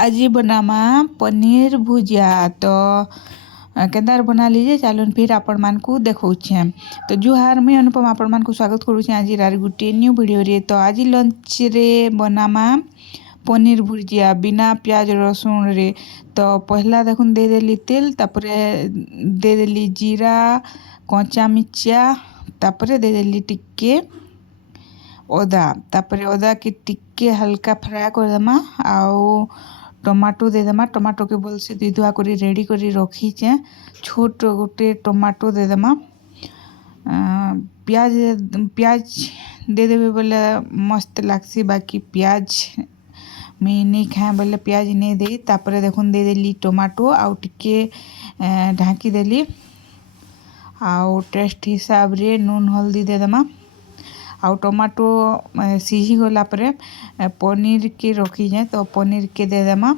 आज बनामा पनीर भुजिया तो केदार बना लीजिए चलन फिर आपण मान को देखौछे। तो जुहार मैं अनुपम आपण मान को स्वागत करूछे आज रार गुटे न्यू वीडियो रे। तो आज लंच रे बनामा पनीर भुजिया बिना प्याज रसुन रे। तो पहला देखुन दे देली तेल तापरे दे देली जीरा कच्चा मिर्चा तापरे दे देली टिके अदा तापरे अदा के टिके हल्का फ्राए कर देमा आउ टमाटो दे देमा। टमाटो के बोल से दुधुआ करी रेडी करी रखीचे छोट गोटे टमाटो दे देमा। प्याज प्याज दे देबे बोले मस्त लागसी बाकी प्याज मैं नहीं खाए बोले प्याज नहीं दे। तापरे देखुन दे देली टमाटो आउ टिके ढांकी देली आउ टेस्ट हिसाब रे नून हल्दी दे देमा। आउ टमाटो सीझी गला परे पनीर के रखी जाए तो पनीर के दे देमा।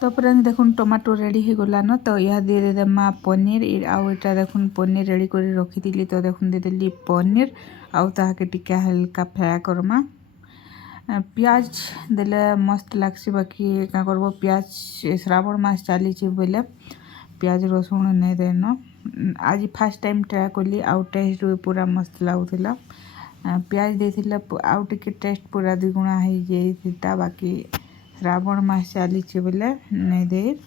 तो फ्रेंड्स देखुन टमाटो रेडी हो गला न। तो यह दे दे देमा पनीर आउ एटा देखुन पनीर रेडी करी रखी दिली। तो देखुन दे देली पनीर आउ ताहा के टिका हल्का फ्राई करमा। प्याज देले मस्त लागसी बाकी का करबो प्याज श्रावण मास चली बोले प्याज रसुन नहीं देन। आज फर्स्ट टाइम ट्राए कली आउ टेस्ट पूरा मस्त लागुला। प्याज देथिले आउ टिके टेस्ट पूरा द्विगुणा हो जाइता बाकी श्रावण मास चली बोले नहीं दे।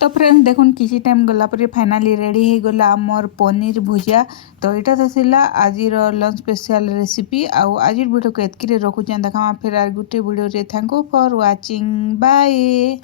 तो फ्रेंड्स देखुन किसी टाइम गला पर फाइनाली रेडी हो गला आमर पनीर भुजिया। तो यहाँ तो थिला आज लंच स्पेशल रेसिपी आउ आज वीडियो को एतकी रखुचे देखा फिर आर गुटे वीडियो रे। Thank you for watching bye.